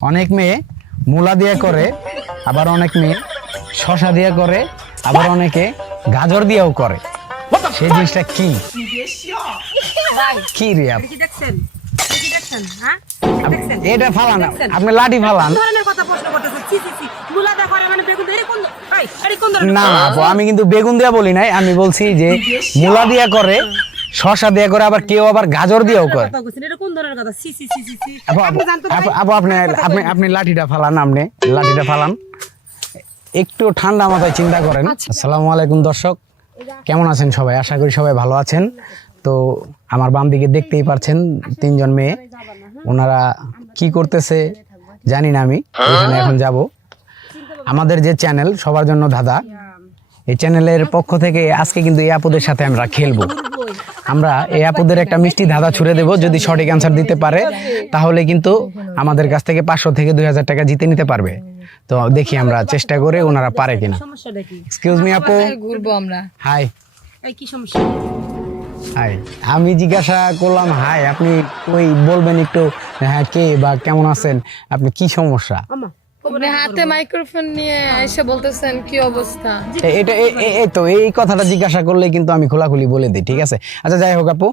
অনেক মেয়ে মূলা দিয়ে করে, আবার অনেক মেয়ে শসা দিয়ে করে, আবার অনেকে গাজর দিয়েও করে। সেই জিনিসটা কি কি রে আপনি? এটা ফালান, আপনি লাঠি ফালান। না না আপু, আমি কিন্তু বেগুন দিয়া বলি নাই, আমি বলছি যে মূলা দিয়া করে, শসা দিয়ে করে, আবার কেউ আবার গাজর দিয়েও করে। আপু আপনি আপনি আপনি লাঠিটা ফালান, আপনি লাঠিটা ফালান, একটু ঠান্ডা মাথায় চিন্তা করেন। আসসালামু আলাইকুম দর্শক, কেমন আছেন সবাই? আশা করি সবাই ভালো আছেন। তো আমার বাম দিকে দেখতেই পারছেন তিনজন মেয়ে, ওনারা কি করতেছে জানি না, আমি এখানে এখন যাব। আমাদের যে চ্যানেল সবার জন্য ধাঁধা, এই চ্যানেলের পক্ষ থেকে আজকে কিন্তু এই আপুদের সাথে আমরা খেলবো। আমরা এই আপুদের একটা মিষ্টি ধাঁধা ছুড়ে দেব, যদি সঠিক অ্যান্সার দিতে পারে তাহলে কিন্তু আমাদের কাছ থেকে 500 থেকে 2000 টাকা জিতে নিতে পারবে। তো দেখি আমরা চেষ্টা করে ওনারা পারে কিনা। এক্সকিউজ মি আপু, ঘুরবো আমরা। হাই। এই কি সমস্যা? হাই, আমি জিজ্ঞাসা করলাম হাই, আপনি ওই বলবেন একটু হ্যাঁ কে বা কেমন আছেন, আপনি কি সমস্যা? আপনি হাতে মাইক্রোফোন নিয়ে এসে বলতেছেন কি অবস্থা? এটা এই তো এই কথাটা জিজ্ঞাসা করলে কিন্তু আমি খোলাখুলি বলে দিই, ঠিক আছে? আচ্ছা যাই হোক আপু,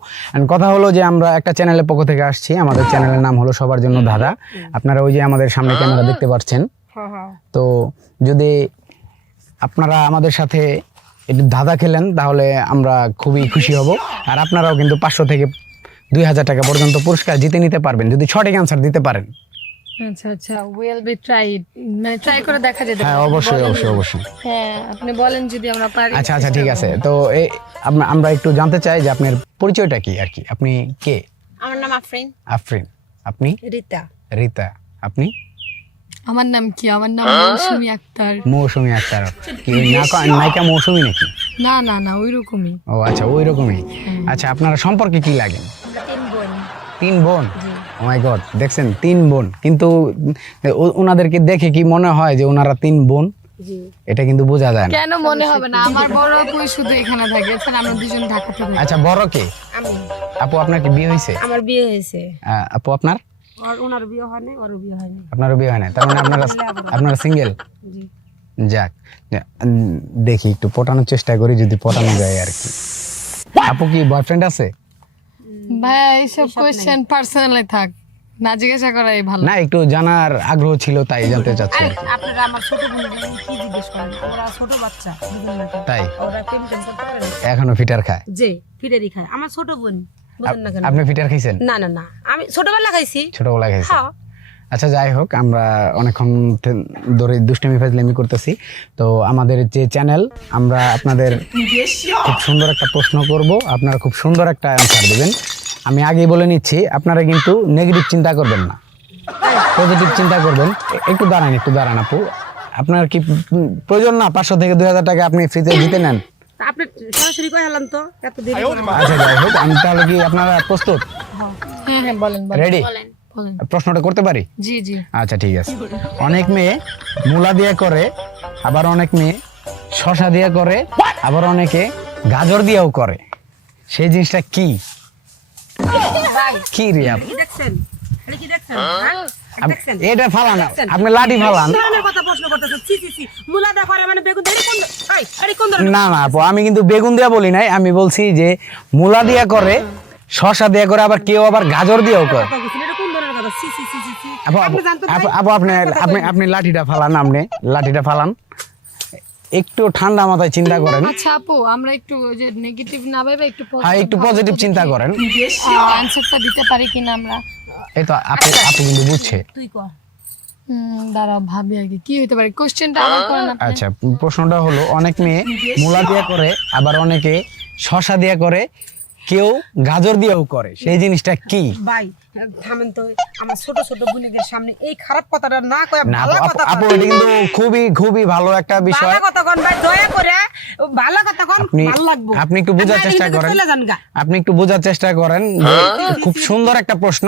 কথা হলো যে আমরা একটা চ্যানেলের পক্ষ থেকে আসছি, আমাদের চ্যানেলের নাম হলো সবার জন্য ধাঁধা। আপনারা ওই যে আমাদের সামনে ক্যামেরা দেখতে পাচ্ছেন, তো যদি আপনারা আমাদের সাথে একটু ধাঁধা খেলেন তাহলে আমরা খুবই খুশি হব। আর আপনারাও কিন্তু 500 থেকে 2000 টাকা পর্যন্ত পুরস্কার জিতে নিতে পারবেন যদি সঠিক অ্যান্সার দিতে পারেন। আচ্ছা আচ্ছা, উইল বি ট্রাইড, মানে ট্রাই করে দেখা যেতে পারে। হ্যাঁ অবশ্যই অবশ্যই অবশ্যই। হ্যাঁ আপনি বলেন যদি আমরা পারি। আচ্ছা আচ্ছা ঠিক আছে, তো আমরা একটু জানতে চাই যে আপনার পরিচয়টা কি আর কি, আপনি কে? আমার নাম আফরিন। আফরিন। আপনি? রিতা। রিতা। আপনি? আমার নাম কি? আমার নাম মৌসুমী আক্তার। মৌসুমী আক্তার। কি নায়িকা মৌসুমী নাকি? না না না, ওইরকমই। ও আচ্ছা, ওই রকমই। আচ্ছা, আপনারা সম্পর্কে কি লাগে? 3 বোন। 3 বোন? ও মাই গড, দেখছেন 3 বোন, কিন্তু ওনাদেরকে দেখে কি মনে হয় যে ওনারা 3 বোন? জি। এটা কিন্তু বোঝা যায় না। কেন মনে হবে না? আমার বড় আপুই শুধু এখানে থাকে, এছাড়া আমরা দুজন ঢাকাতে থাকি। আচ্ছা, বড় কে? আমি। আপু আপনার কি বিয়ে হয়েছে? আমার বিয়ে হয়েছে। আপু আপনার? আর ওনার বিয়ে হয়নি, ওরও বিয়ে হয়নি। আপনারও বিয়ে হয় না, তার মানে আপনারা সিঙ্গেল? জি। যাক, দেখি একটু পটানোর চেষ্টা করি, যদি পটানো যায় আর কি। আপু কি বয়ফ্রেন্ড আছে? ভাই এইসব কোয়েশ্চেন পার্সোনালি থাক, না জিজ্ঞাসা করাই ভালো। না, একটু জানার আগ্রহ ছিল তাই জানতে চাচ্ছি। আপনারা আমার ছোট বোনদের কি জিজ্ঞেস করেন? ওরা ছোট বাচ্চা, বুঝুন না কেন? তাই ওরা প্রেম করতে পারে না। এখনো ফিটার খায়? জি, ফিরেরই খায়। আমার ছোট বোন, বুঝুন না কেন? আপনি ফিটার খাইছেন? না না না, আমি ছোটবেলা খাইছি। ছোটবেলা খাইছেন? হ্যাঁ। আচ্ছা যাই হোক, আমরা অনেকক্ষণ ধরে দুষ্টামি ফাজলামি করতেছি। তো আমাদের যে চ্যানেল, আমরা আপনাদের খুব সুন্দর একটা প্রশ্ন করব, আপনারা খুব সুন্দর একটা অ্যান্সার দেবেন। আমি আগেই বলে নিচ্ছি, আপনারা কিন্তু নেগেটিভ চিন্তা করবেন না, পজিটিভ চিন্তা করবেন। একটু দাঁড়ান আপু, আপনার কি প্রয়োজন না 500 থেকে 2000 টাকা আপনি ফ্রিতে জিতে নেন? আপনি সরাসরি কই হলেন তো, এত দেরি করে? আচ্ছা যাই হোক, আমি তাহলে কি আপনারা প্রস্তুত? হ্যাঁ হ্যাঁ, বলেন রেডি? বলেন। প্রশ্নটা করতে পারি? জি জি। আচ্ছা ঠিক আছে। অনেক মেয়ে মূলা দিয়ে করে, আবার অনেক মেয়ে শসা দিয়ে করে, আবার অনেকে গাজর দিয়েও করে। সেই জিনিসটা কি কি রে আপনি? কি দেখছেন? এটা কি দেখছেন? হ্যাঁ? দেখছেন? এটা ফালান, আপনি লাঠি ফালান। ধরনের কথা প্রশ্ন করতেছেন। সি সি সি, মুলা দা করে মানে বেগুন ধরে কোন? এই, আরে কোন ধরনের? না না আপু, আমি কিন্তু বেগুন দিয়া বলি নাই, আমি বলছি যে মূলা দিয়া করে, শসা দিয়ে করে, আবার কেউ আবার গাজর দিয়েও করে। কথা বলছেন, এটা কোন ধরনের কথা? সি সি সি সি। আপু আপনি জানতে চাই? আপু আপনি লাঠিটা ফালান, আপনি লাঠিটা ফালান, একটু ঠান্ডা মাথায় চিন্তা করেন। আচ্ছা আপু, আমরা একটু ওই যে নেগেটিভ না ভেবে একটু হ্যাঁ, একটু পজিটিভ চিন্তা করেন। আনসারটা দিতে পারি কিনা আমরা? এই তো আপু কিন্তু বুঝছে। তুই কর। দাঁড়াও ভাবি আগে কি হতে পারে। কোশ্চেনটা আবার করেন আপনি। আচ্ছা, প্রশ্নটা হলো অনেক মেয়ে মূলা দিয়ে করে, আবার অনেকে শসা দিয়ে করে, কেউ গাজর দিয়েও করে। সেই জিনিসটা কি? ভাই থামেন তো, আমার ছোট ছোট বোনদের সামনে এই খারাপ কথাটা না কয় না ভালো কথা আপু, কন। এটা কিন্তু খুবই ভালো একটা বিষয়। ভালো কথা কন ভাই, দয়া করে ভালো কথা কন, ভালো লাগবে। আপনি একটু বোঝার চেষ্টা করেন, আপনি একটু বোঝার চেষ্টা করেন যে খুব সুন্দর একটা প্রশ্ন।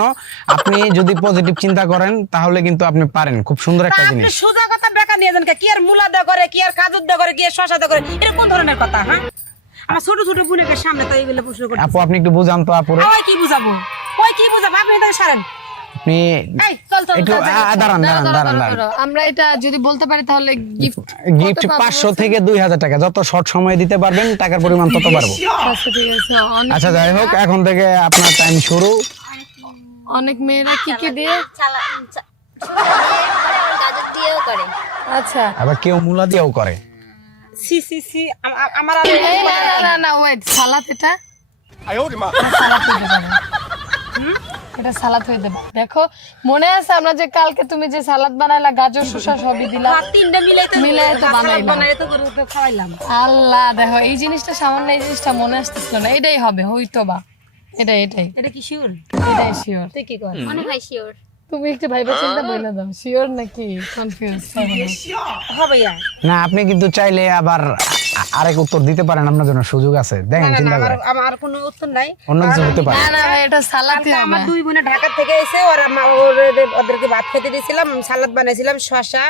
আপনি যদি পজিটিভ চিন্তা করেন তাহলে কিন্তু আপনি পারেন, খুব সুন্দর একটা আপনি জিনিস। সোজা কথা বেকা নিয়ে যান, কি আর মুলা দা করে, কি আর কাজুর দা করে, কি আর শশা দা করে, এটা কোন ধরনের কথা? হ্যাঁ, আমার ছোট ছোট বোনদের সামনে তাই বলে প্রশ্ন করতে। আপু আপনি একটু বুঝান তো আপুরে। ওই কি বুঝাবো, ওই কি বুঝাবো? আপনি তাকে সারেন। আপনি এই চল চল একটু দাঁড়ান দাঁড়ান দাঁড়ান দাঁড়ান আমরা এটা যদি বলতে পারি তাহলে গিফট গিফট 500 থেকে 2000 টাকা, যত শর্ট সময় দিতে পারবেন টাকার পরিমাণ তত বাড়বো। আচ্ছা ঠিক আছে। অনেক আচ্ছা যাই হোক, এখন থেকে আপনার টাইম শুরু। অনেক মেয়েরা কি দিয়ে গাজর দিয়েও করে। আচ্ছা আবার কেউ মূলা দিয়েও করে। সি সি সি আমার আর এই না না না না ওয়েট, সালাদ এটা এটা সালাদ হয়ে দেবে। দেখো মনে আছে আমরা যে কালকে তুমি যে সালাদ বানাইলা, গাজর শসা সবই দিলা, তিনটা মিলাই তো বানাইলাম। বানাই তো করে তো খাওয়াইলাম। আল্লাহ দেখো এই জিনিসটা সামান্য, এই জিনিসটা মনে আসতেছিল না। এটাই হবে, হইতো বা এটাই এটাই এটা কি শিওর? এটাই শিওর। তুই কি কর? মনে হয় শিওর। তুমি একটু ভাইবা চিন্তা বলে দাও, শিওর নাকি কনফিউজ? হবে ইয়া। না আপনি কিন্তু চাইলে আবার আরেক উত্তর দিতে পারেন, আপনার জন্য সুযোগ আছে, দেখেন চিন্তা আমার করে আমার কোনো উত্তর নাই। অন্য কিছু হতে পারে। না না ভাই এটা সালাদই হবে। আমার দুই বোনে ঢাকা থেকে এসে ওদেরকে ভাত খেতে দিয়েছিলাম, সালাদ বানাইছিলাম, শসা,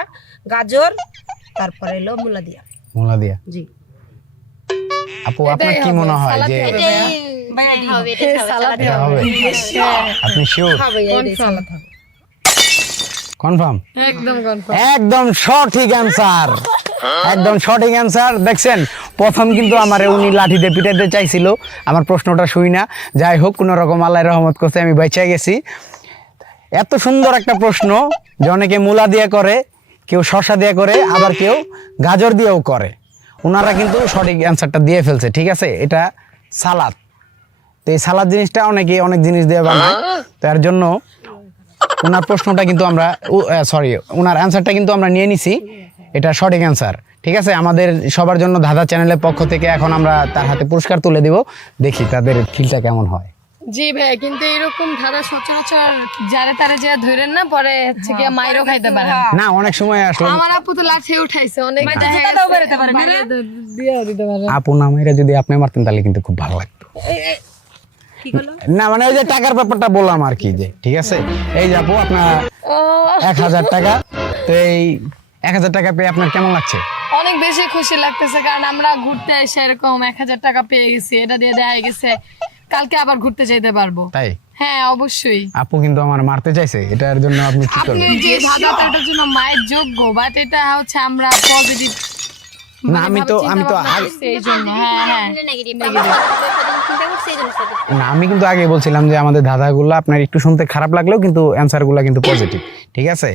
গাজর, তারপরে এলো মূলা দিয়া। মূলা দিয়া। জি আপু আপনার কি মনে হয় যে হবে এটা সালাদই এটা হবে। হবে? আপনি শিওর? হবে এই সালাদ হবে। কনফার্ম? একদম কনফার্ম। একদম সঠিক অ্যান্সার, একদম সঠিক অ্যান্সার। দেখছেন প্রথম কিন্তু আমার উনি লাঠিতে পিটাইতে চাইছিল, আমার প্রশ্নটা শুই না। যাই হোক, কোনো রকম আল্লাহর রহমত করতে আমি বেঁচে গেছি। এত সুন্দর একটা প্রশ্ন যে অনেকে মূলা দিয়ে করে, কেউ শসা দিয়ে করে, আবার কেউ গাজর দিয়েও করে। ওনারা কিন্তু সঠিক অ্যান্সারটা দিয়ে ফেলছে। ঠিক আছে, এটা সালাদ। তো এই সালাদ জিনিসটা অনেকে অনেক জিনিস দিয়ে বানায়, তার জন্য ওনার প্রশ্নটা কিন্তু আমরা ওনার অ্যান্সারটা কিন্তু আমরা নিয়ে নিছি, এটা সঠিক অ্যান্সার। ঠিক আছে, আমাদের সবার জন্য ধাঁধা চ্যানেলের পক্ষ থেকে এখন আমরা তার হাতে পুরস্কার তুলে দিব, দেখি তাদের ফিলটা কেমন হয়। জি ভাই, কিন্তু এরকম ধারা সচরাচর যারে তারে যে ধরেন না, পরে হচ্ছে কি মাইরও খাইতে পারে। না অনেক সময় আসলে আমার আপু তো লাঠি উঠাইছে অনেক, জুতাটাও বেরোতে পারে না রে। দিয়েও দিতে পারে। আপু নামেরা যদি আপনি মারতেন তাহলে কিন্তু খুব ভালো লাগতো। কি হলো? না মানে ওই যে টাকার ব্যাপারটা বললাম আর কি, যে ঠিক আছে এই যে আপু আপনার 1000 টাকা, তো এই 1000 টাকা পেয়ে আপনার কেমন লাগছে? অনেক বেশি খুশি লাগতেছে, কারণ আমরা ঘুরতে এসে এরকম 1000 টাকা পেয়ে গেছি। এটা দিয়ে দেখা গেছে কালকে আবার ঘুরতে যেতে পারবো। তাই হ্যাঁ অবশ্যই। আপু কিন্তু আমার মারতে চাইছে, এটার জন্য আপনি কি আপনি করবেন? যে ধাঁধাটা এটার জন্য মায়ের যোগ্য, বাট এটা হচ্ছে আমরা পজিটিভ। না আমি তো এই জন্য হ্যাঁ হ্যাঁ নেগেটিভ চিন্তা করছে এই জন্য না আমি কিন্তু আগে বলছিলাম যে আমাদের ধাঁধাগুলো আপনার একটু শুনতে খারাপ লাগলেও কিন্তু অ্যান্সারগুলো কিন্তু পজিটিভ। ঠিক আছে,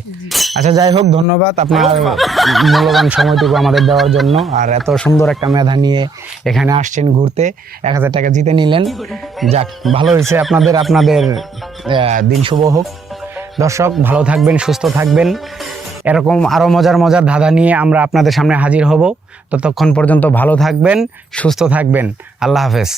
আচ্ছা যাই হোক, ধন্যবাদ আপনার মূল্যবান সময়টুকু আমাদের দেওয়ার জন্য। আর এত সুন্দর একটা মেধা নিয়ে এখানে আসছেন ঘুরতে, 1000 টাকা জিতে নিলেন। যাক ভালো হয়েছে, আপনাদের দিন শুভ হোক। দর্শক ভালো থাকবেন, সুস্থ থাকবেন। এরকম আরও মজার মজার ধাঁধা নিয়ে আমরা আপনাদের সামনে হাজির হব। ততক্ষণ পর্যন্ত ভালো থাকবেন, সুস্থ থাকবেন। আল্লাহ হাফেজ।